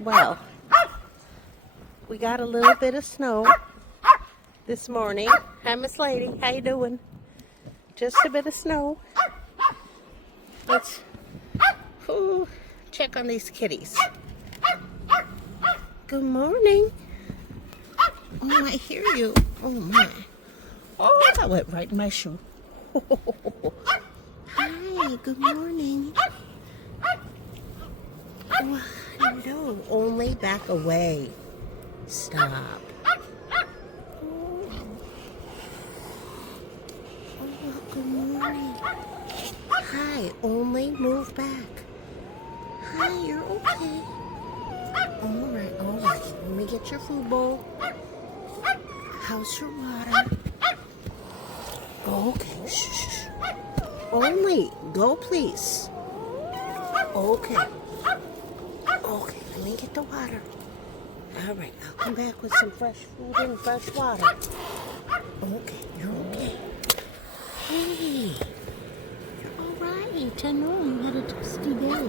Well, we got a little bit of snow this morning. Hi, Miss Lady. How you doing? Just a bit of snow. Let's check on these kitties. Good morning. Oh, I hear you. Oh, my. Oh, that went right in my shoe. Hi, good morning. Oh, no, only back away. Stop. Oh, good morning. Hi, only move back. Hi, you're okay. All right, all right. Let me get your food bowl. How's your water? Okay, shh. Only, go please. Okay. Okay, let me get the water. All right, I'll come back with some fresh food and fresh water. Okay, you're okay. Hey, you're all right. I know you had a dusty day.